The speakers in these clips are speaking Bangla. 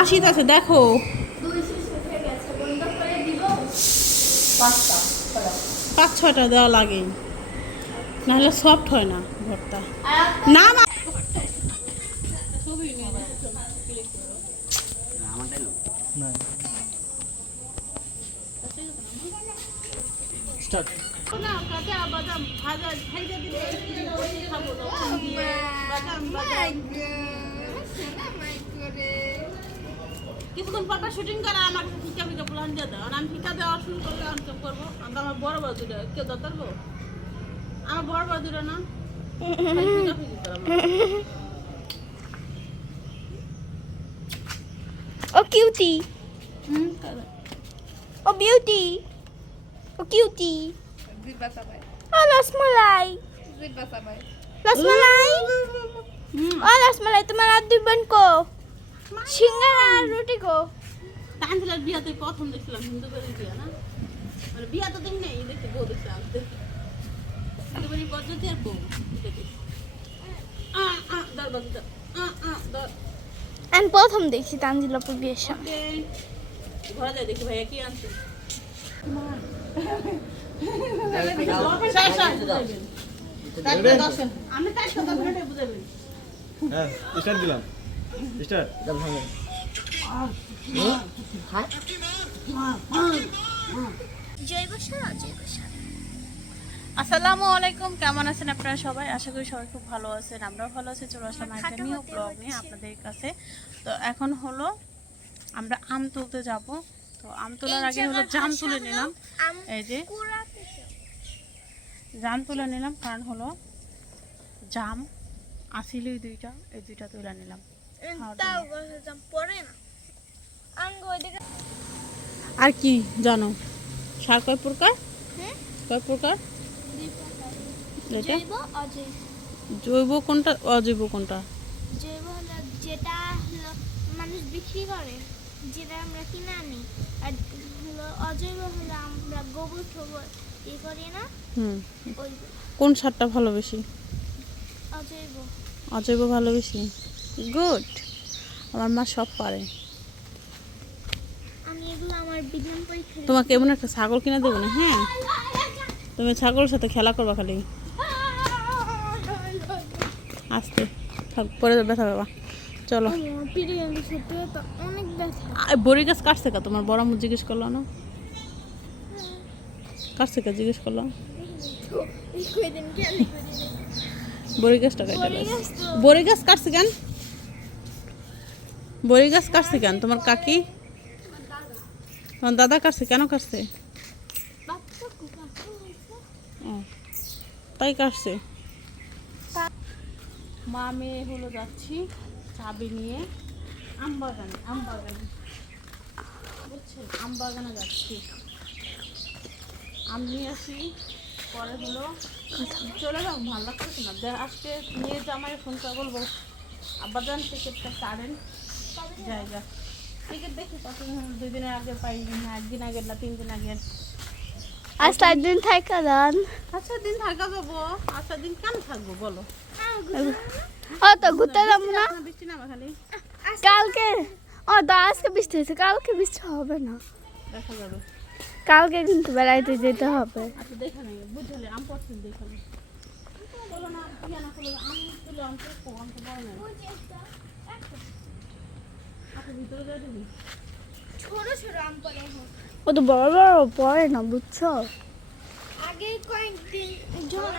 আসিতেছে দেখো। দুই শেষ উঠে গেছে বন্ধ করে দিব। পাঁচটা করা। পাঁচ ছটা দেওয়া লাগে। নাহলে সফট হয় না ভর্তা। না ভাজা ভাজা দিলে খাব তখন দিয়ে বাদাম বাদাম কিছুক্ষণ পর শুটিং করে আমাকে ফিকা ফিকা প্লান দিয়ে। দাও আর আমি ফিকা দেওয়া শুরু করলে আমি কেমন করব। আমি তো আমার বড় বড় দুটো কেউ দরকার আমার বড় বড় দুটো না? খালি ফিকাফিকি করে আমার। ও কিউটি হুম, করে। ও বিউটি ও কিউটি ও রসমালাই। রসমালাই? হুম, ও রসমালাই তোমার আর দুই বোন কো সিঙ্গারা আর রুটি কো তানজিলার বিয়াতে প্রথম দেখছিলাম হিন্দু বাড়ির বিয়া না মানে বিয়া তো দেখি নাই দেখতে বউ দেখছিলাম হিন্দু বাড়ির পদ্ধতি আর বউ এটা দেখি। আ, আ, ধর বাবু, ধর। আ, আ, ধর। আমি প্রথম দেখছি তানজিলাপুর বিয়ের। ঘরে যাই দেখি ভাইয়া কি আনছে আমি তাই সাথে বুঝাবেন হ্যাঁ দিলাম স্টার্ট জৈব সার অজৈব সার আসসালামু আলাইকুম কেমন আছেন আপনারা সবাই? আশা করি সবাই খুব ভালো আছেন আমরাও ভালো আছি। চলে আসলাম একটা নিউ ব্লগ নিয়ে আপনাদের কাছে। তো এখন হলো আমরা আম তুলতে যাব। তো আম তোলার আগে হলো জাম তুলে নিলাম। এই যে জাম তুলে নিলাম কারণ হলো জাম আসিল দুইটা এই দুইটা তুলে নিলাম। তাও গাছের জাম পড়ে না আঙ্গ ওইদিকে আর কি জানো সার কয় প্রকার? কয় প্রকার জৈব জৈব কোনটা? অজৈব কোনটা? জৈব হলো যেটা হলো মানুষ বিক্রি করে যেটা আমরা কিনে আনি। আর হলো অজৈব হলো আমরা গোবর টোবর ই করি না? হুম। কোন সারটা ভালো বেশি? অজৈব অজৈব ভালো বেশি? গুড আমার মা সব পারে। তোমাকে এমন একটা ছাগল কিনে দেবো না হ্যাঁ? তুমি ছাগলের সাথে খেলা করবা খালি। আসতে থাক পরে ব্যথা বাবা চলো। বড়ি গাছ কাটছে কা? তোমার বড় মুখ জিজ্ঞেস করল না? কাটছে কা? জিজ্ঞেস করল? বড়ি গাছটা কাটে বড়ি গাছ কাটছে কেন? বড়ি গাছ কাটছে কেন? তোমার কাকি? তোমার দাদা কাটছে? কেন কাটছে? তাই কাটছে? মা মেয়ে হলো যাচ্ছি, চাবি নিয়ে আম বাগানে আম বাগানে বুঝছেন আম বাগানে যাচ্ছি আমি আসি, পরে হলো চলে যাও, ভালো লাগতেছে না। আজকে নিয়ে জামাই ফোন করে বলব আব্বা যান টিকিটটা কাটেন জায়গা। টিকিট দেখি কতদিন দুই দিনের আগে পাই না একদিন আগে না তিন দিন আগে। আজ চার দিন থাকা দান আচ্ছা দিন থাকা যাব। আচ্ছা দিন কেন থাকব বলো? ও তো ঘুরতে যাব না? না, বৃষ্টি নামা খালি। কালকে ও তো আজকে বৃষ্টি হয়েছে কালকে বৃষ্টি হবে না। দেখা যাবে। কালকে কিন্তু বেড়াইতে যেতে হবে। আচ্ছা দেখা নেই বুঝলে আম পড়ছেন দেখা নেই। বলো না ইয়া না করল আম তুলে আম করব আম তো বড় নাই আচ্ছা ভিতরে যাই তুমি ছোট ছোট আম পড়ে ও তো বড় বড় পড়ে না বুঝছ? আগে কয়েকদিন জন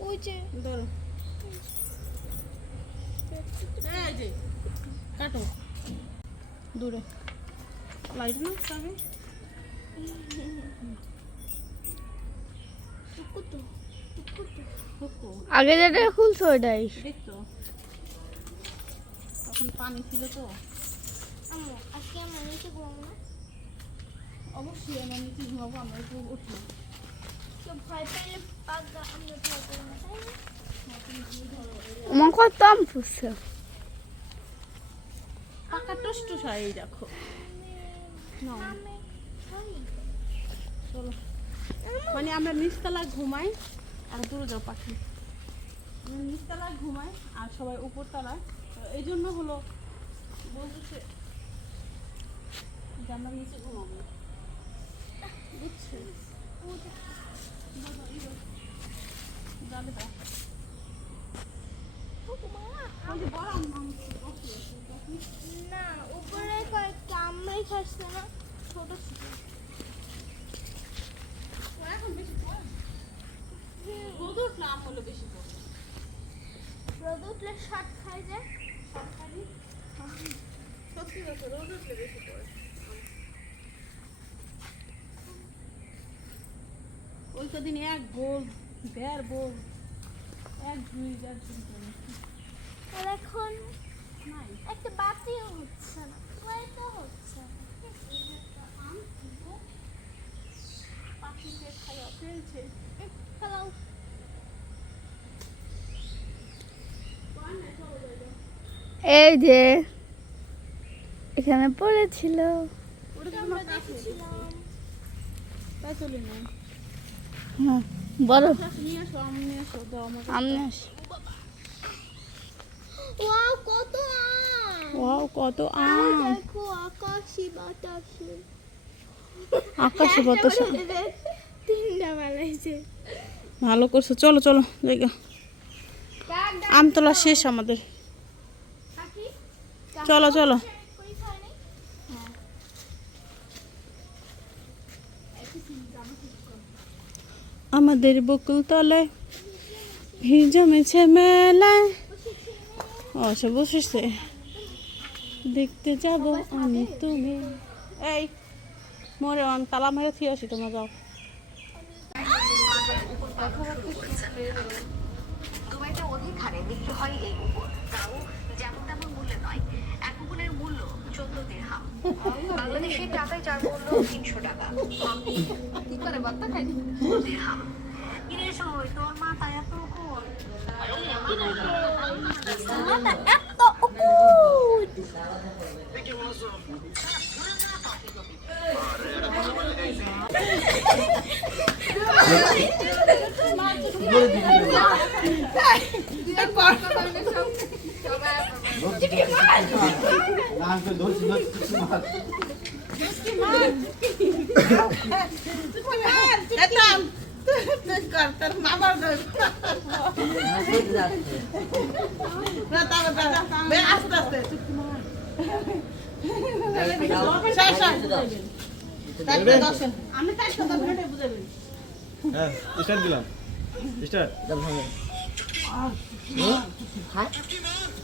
ওই যে। ধরো এই যে কাটো। দূরে। লাইট না কুতু কুতু হুকু আগে যেটা খুলছো দেখতো। তখন পানি ছিল তো। আম্মু আজকে আমার নিচে ঘুমাবো না? অবশ্যই আমার নিচে ঘুমাবো আমরা একটু উঠি কেউ ভয় পেলে পাগা আমরা ভয় করি না তাই আমার কত আম ফুসছে পাকা টুস টুস দেখো। নাও, চলো। মানে আমরা নিচতলা ঘুমাই আর দূরে যাও পাখি আমি নিচতলায় ঘুমাই আর সবাই উপরতলায় এই জন্য হলো বলতেছে আমরা নিচে ঘুমাবো বুঝছ। না উপরে কয়েকটা আমরাই খাচ্ছে না ছোট ছোট এখন বেশি। রোদ উঠলে আম হলো বেশি রোদ উঠলে শর্ট খাই যায়। সরকারি সত্যি কথা রোদ উঠলে বেশি পড়ে। ওই কদিন এক বোল দেড় বোল এক দুই দেড় দুই। আর এখন নাই। একটা বাতিও হচ্ছে না কয়টা হচ্ছে না। ফেলছে হ্যালো এই যে এখানে পড়েছিল। হ্যাঁ বলো। কত আকাশি বাতাসি। ভালো করছ। চলো চলো জায়গা। ডাক ডাক আম তোলা শেষ আমাদের। চলো চলো। আমাদের বকুল তলায় ভিড় জমেছে মেলায়। ও বসেছে। দেখতে যাব আমি তুমি। এই, মোরে অন তালা মেরে থিয়ে আসি তোমরা যাও। বিক্রি হয় এই। বাংলাদেশের টাকায় যার মূল্য তিনশো টাকা। কি করে বার্তা খাই কিনে সময় তোর মা তাই এত কই এত উকুট না আমি তো ধরছি ধরছি কিছু মাছ আমি সাথে ভেটে বুঝাবেন হ্যাঁ? স্টার্ট দিলাম স্টার্ট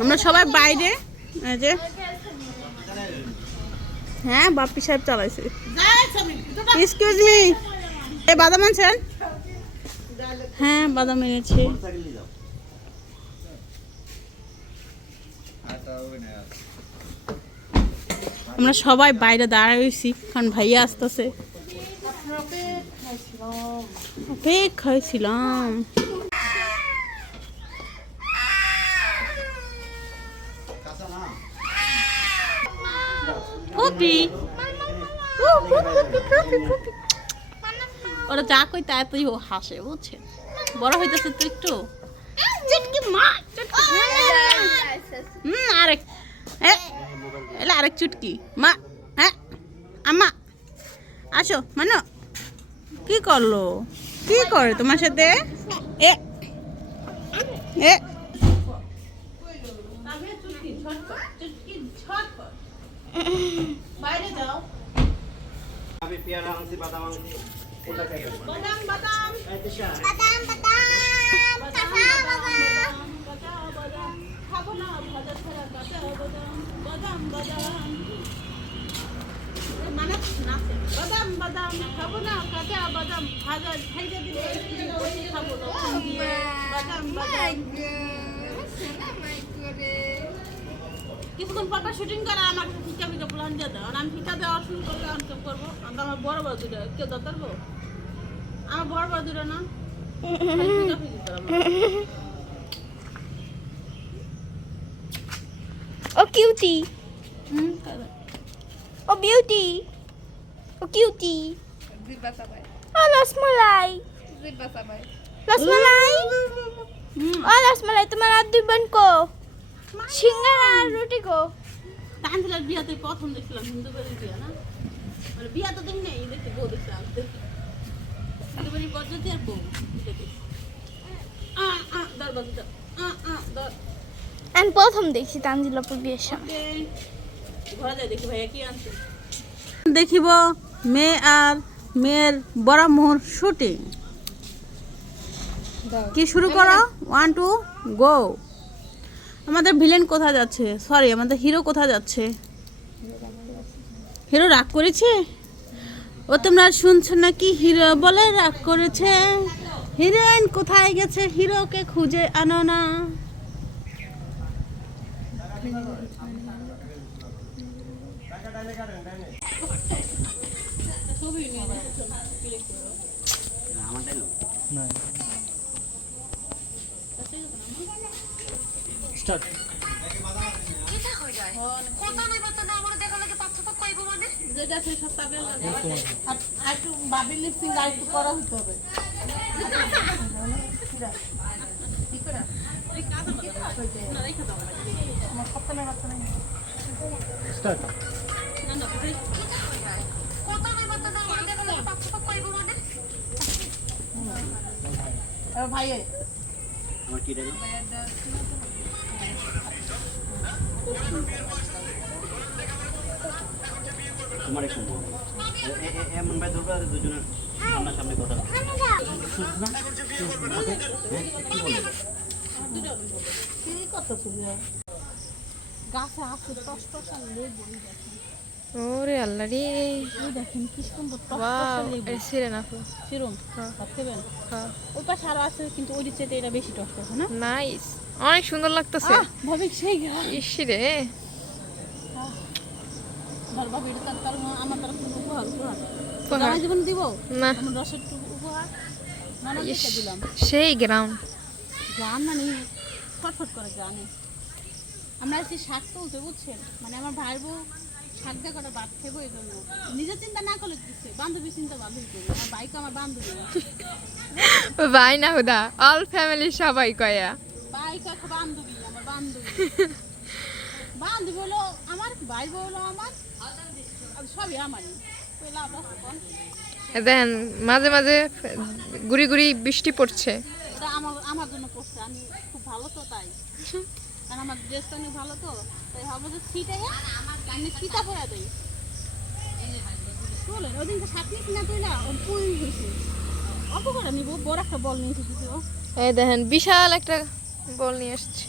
আমরা সবাই বাইরে যে। হ্যাঁ বাপ্পি সাহেব চালাইছে। এক্সকিউজ মি এ, বাদাম আনছেন? হ্যাঁ বাদাম এনেছি। আমরা সবাই বাইরে দাঁড়াইছি কারণ ভাইয়া আসতেছে। অপেক্ষায় পুপি পুপি। ওরা যা কই তাই তুই ও হাসে বুঝছেন বড় হইতেছে তুই একটু। হুম আরেক এলা আরেক চুটকি। মা হ্যাঁ আম্মা আসো মানো। কি করল? কি করে তোমার সাথে? এ এ। চুটকি ঝটপট চুটকি ঝটপট। বাইরে যাও আমি পেয়ারা আনছি বাদাম আনছি কোনটা খাইবে বাদাম বাদাম এই কেউ দরকার আমার বড় বড় দুটো না খালি ফিকাফিকি করে আমার। ও কিউটি। ও বিউটি। ও কিউটি। ও রসমালাই। রসমালাই? হুম, ও রসমালাই তোমার আর দুই বোন কো? সিঙ্গারা আর রুটি কো? তানজিলার বিয়াতে প্রথম দেখছিলাম হিন্দু বাড়ির বিয়া না? মানে বিয়া তো দেখি নাই দেখতে বউ আর বউ। আমি প্রথম দেখছি তানজিলাপুর বিয়ের সময়। দেখি ভাইয়া কি আনছে। দেখিব মেয়ে আর মেয়ের বড় মোহর শুটিং কি শুরু করো? ওয়ান টু গো আমাদের ভিলেন কোথায় যাচ্ছে? সরি আমাদের হিরো কোথায় যাচ্ছে? হিরো রাগ করেছে? ও তোমরা শুনছো নাকি? হিরো বলে রাগ করেছে। হিরোইন কোথায় গেছে? হিরোকে খুঁজে আনো না। স্টার্ট। যেটা সেই সব তাবে আর একটু বাবির লিপসিং আর একটু করা হতে হবে। স্টার্ট এবার ভাই আমার কি ডায়লগ? তোমার এক এমন ভাই ধরবে আর দুজনের সামনাসামনি কথা গাছে আছে টস টস আর লেবু দেখেন। ওরে আল্লাহ রে। এই দেখেন কি সুন্দর এটা খাবেন? ওই পাশে আরও আছে কিন্তু ওই চেয়ে এটা বেশি টস টস না? নাইস। অনেক সুন্দর লাগতেছে। আহ, ভাবি সেই ইস রে। তার আমার উপহার? জীবন দিব? না। আমার রসের টুকু উপহার। দিকে দিলাম। সেই গ্রাউন্ড গান মানে ফটফট করে গানে আমরা আজকে শাক তুলতে বুঝছেন? মানে আমার ভাই বউ শাক দিয়ে কটা ভাত খেবো এই জন্য। নিজের চিন্তা না করলে দিচ্ছে বান্ধবী চিন্তা বান্ধবী করি আমার বাইক আমার বান্ধবী। ভাই না হুদা অল ফ্যামিলি সবাই কয়া। বাইক বান্ধবী আমার বান্ধবী। আমার ভাই আমার সবই আমারই। আছে মাঝে মাঝে গুড়ি গুড়ি বৃষ্টি পড়ছে। আমার আমার জন্য করছে। আমি খুব ভালো তো তাই। কারণ আমার ড্রেসটা অনেক ভালো তো তাই ভাবো যে ছিটাই আমি ছিটা পরে দিই চলেন ওই দিনকে সাত নিস না তুই না ওর পুই হয়েছে। অল্প করে নিব বড় একটা বল নিয়ে এসেছি এই দেখেন বিশাল একটা বল নিয়ে নিব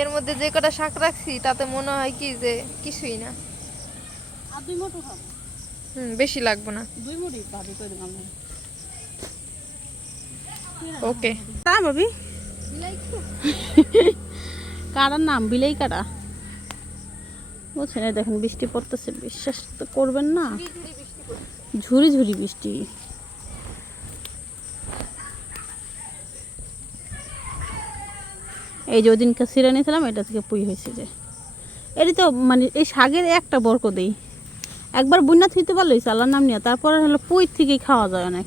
এর মধ্যে যে কটা শাক রাখছি তাতে মনে হয় কি যে কিছুই না। হুম বেশি লাগবে না। করে ওকে। তা ভাবি? কারার নাম? বিলেই কাটা বুঝছেন দেখেন বৃষ্টি পড়তেছে বিশ্বাস তো করবেন না। ঝুরি ঝুরি বৃষ্টি। এই যে ওদিনকে সিরে নিয়েছিলাম, এটা থেকে পুই হয়েছে যে। এটি তো মানে এই শাকের একটা বরক দেই। একবার বন্যা থুইতে পারল আল্লাহর নাম নিয়ে। তারপরে হলো পুই থেকেই খাওয়া যায় অনেক।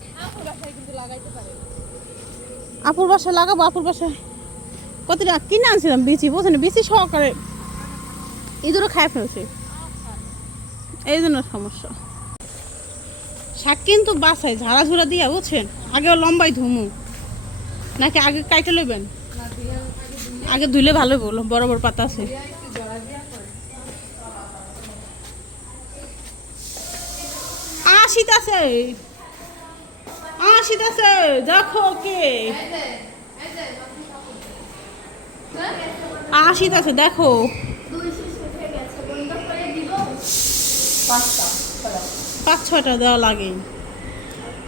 আপুর বাসায় লাগাবো, আপুর বাসায়। কত কিনে আনছিলাম বিচি, বুঝছেন? বিচি সহকারে ইঁদুরও খায় ফেলছে। এই জন্য সমস্যা। শাক কিন্তু বাসায় ঝাড়া ঝুড়া দিয়া, বুঝছেন? আগেও লম্বাই ধুমু। নাকি আগে কাইটে লইবেন? আগে ধুলে ভালো বলো বড় বড় পাতা আছে। আশিত আছে। আশিত আছে। দেখো কে আশিত আছে, দেখো। পাঁচটা ছটা পাঁচ দেওয়া লাগে।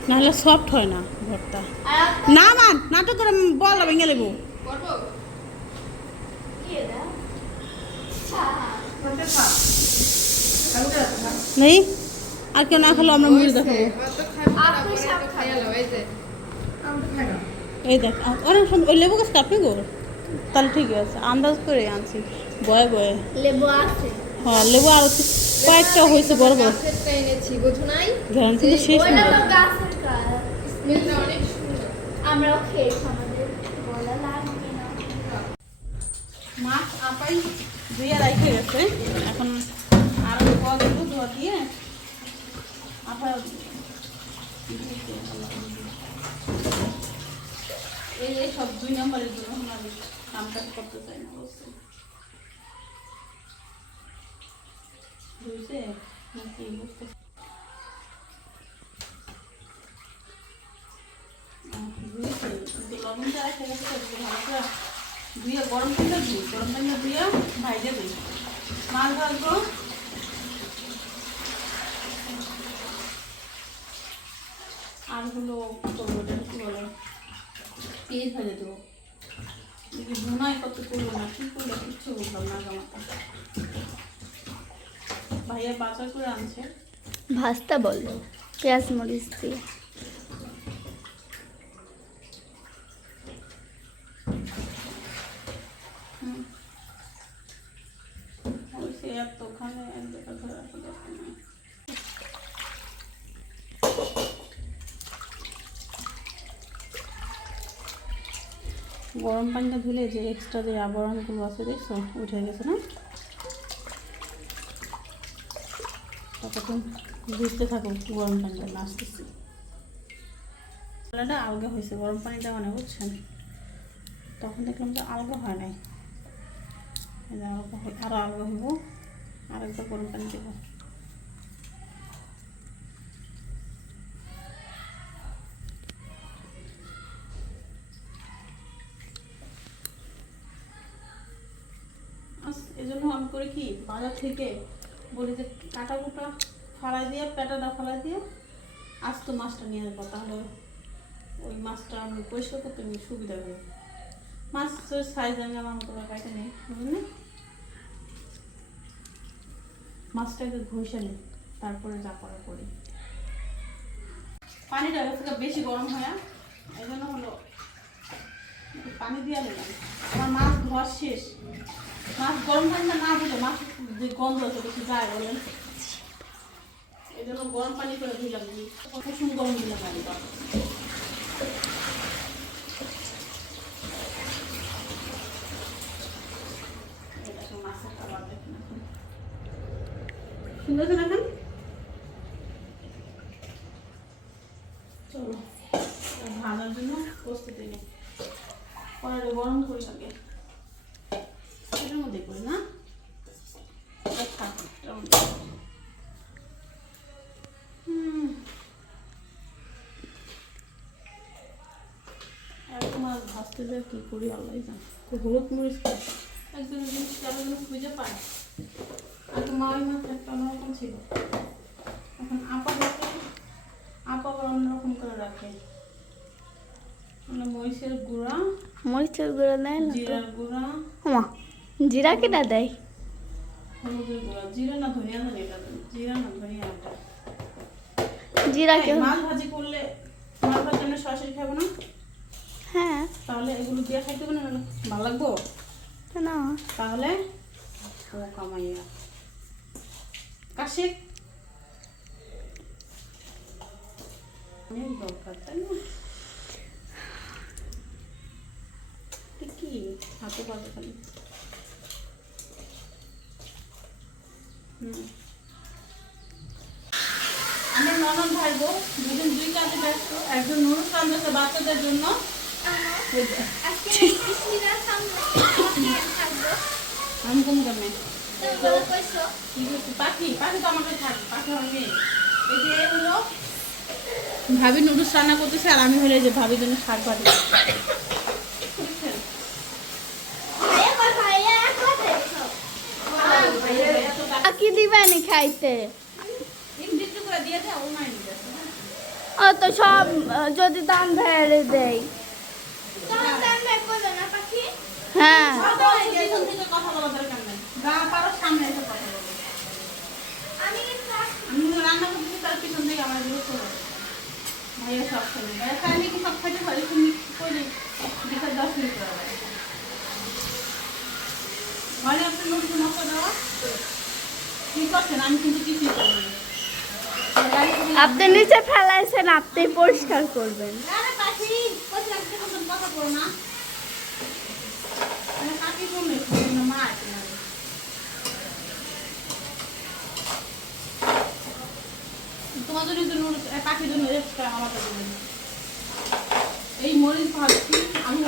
নাহলে সফট হয় না ভর্তা। না মান নাটক করে, বল ভেঙে নেব নেই? আর কেউ না খেলো আমরা মুড়ি সব এই দেখ অনেক সুন্দর ওই লেবু গাছটা আপনি গো? তাহলে ঠিকই আছে আন্দাজ করে আনছি বয়ে বয়ে। লেবু আছে। হ্যাঁ লেবু আর কয়েকটা হয়েছে বড় বড়। কিন্তু শেষ না আমরাও খেয়েছি আমাদের বলা লাগবে না মাছ আপাই ধুয়ে রাখে গেছে। এখন আর ধোয়া দেব ধোয়া দিয়ে আপা এই এই সব দুই নম্বরের জন্য আমি কামটা করতে চাই না বুঝছি বুঝছে নাকি বুঝতে লবণটা রেখে গেছে ভালো করে ধুয়ে গরম পানিটা ধুই গরম পানিটা ধুয়ে ভাইজে দিই মাছ ভাজবো। আর হলো করব কি বলে? পেঁয়াজ ভেজে দেবো। ভুনাই কত করব না কিচ্ছু বুঝলাম না জামাটা ভাইয়া বাজার করে আনছে। ভাস্তা বলল পেঁয়াজ মরিচ দিয়ে হুম ওই সে এত ওখানে এক জায়গা ধরে রাখা দরকার নেই। গরম পানিটা ধুলে যে এক্সট্রা যে আবরণগুলো আছে দেখছ, উঠে গেছে না? ততক্ষণ ভিজতে থাকো গরম পানিটা নাচতেছি পানিটা আলগা হয়েছে, গরম পানিটা মানে বুঝছেন? তখন দেখলাম যে আলগা হয় নাই। আলগা আরও আলগা হইব। আর একবার গরম পানি দেবো? এই আমি করি কি, বাজার থেকে বলি যে কাটা কুটা ফালাই দিয়ে পেটাটা ফালাই দিয়ে আস্ত মাছটা নিয়ে আসব, তাহলে ওই মাছটা আমি পরিষ্কার করতে সুবিধা হবে। মাছের সাইজ আমি আমার মতো কাইতে নেই বুঝলেন মাছটাকে ঘষে নিই তারপরে যা করা করি। পানিটা গেছে বেশি গরম হয় এই জন্য হলো পানি দিয়ে নিলাম আমার মাছ ধোয়া শেষ। মাছ গরম পানিটা না দিলে মাছ যে গন্ধ আছে বেশি যায় বলেন? এই জন্য গরম পানি করে দিলাম কুসুম গরম দিলাম আমি তখন। এটাকে মাছের খাবার দেখুন এখন সুন্দর আছে না এখন চলো এবার ভাজার জন্য প্রস্তুতি নিই কড়াইটা গরম করি আগে এটার মধ্যে করি না? এটা থাক, এটার মধ্যে। হুম। এক মাছ ভাজতে যায় কি করি আল্লাহ জানে। হলুদ মরিচ খাই। জিনিস আরেকজন খুঁজে পায়? আগে মা ওই মাছ একটা ছিল। আপা অন্যরকম করে রাখে। মানে মরিচের গুঁড়া মরিচের গুঁড়ো দেয় না জিরার গুঁড়া। ওমা জিরা কেটা দেয়? হলুদের গুঁড়া। জিরা না ধনিয়া জানি জিরা না ধনিয়া জিরা কে মাছ ভাজি করলে মাছ ভাজি আমরা সরাসরি খাব না? হ্যাঁ। তাহলে এগুলো দিয়ে খাইতে হবে না? ভালো লাগবো? না তাহলে ও কামাইয়া। কাশিক অনেক দরকার তাই না এ কি হাতে খালি। আমার ননদ ভাই দুজন দুই কাজে ব্যস্ত, একজন রান্নাছে বাচ্চাদের জন্য। আমি কোন? পাখি পাখি তো আমাকে পাখি ভাবি নুডলস রান্না করতেছে আর আমি হলে যে ভাবির জন্য শাক বাড়ি বুঝছেন? ভাইয়া কই ভাইয়া কই খাইছো এত টাকা কি দিবানি খাইতে। ও তো সব যদি দাম ভেড়ে দেয়। হ্যাঁ। কথা বলা দরকার আপনি নিচে ফেলাইছেন আপনি পরিষ্কার করবেন। তোমাদের জন্য জন্য এই মরিচ ভাবছি আমি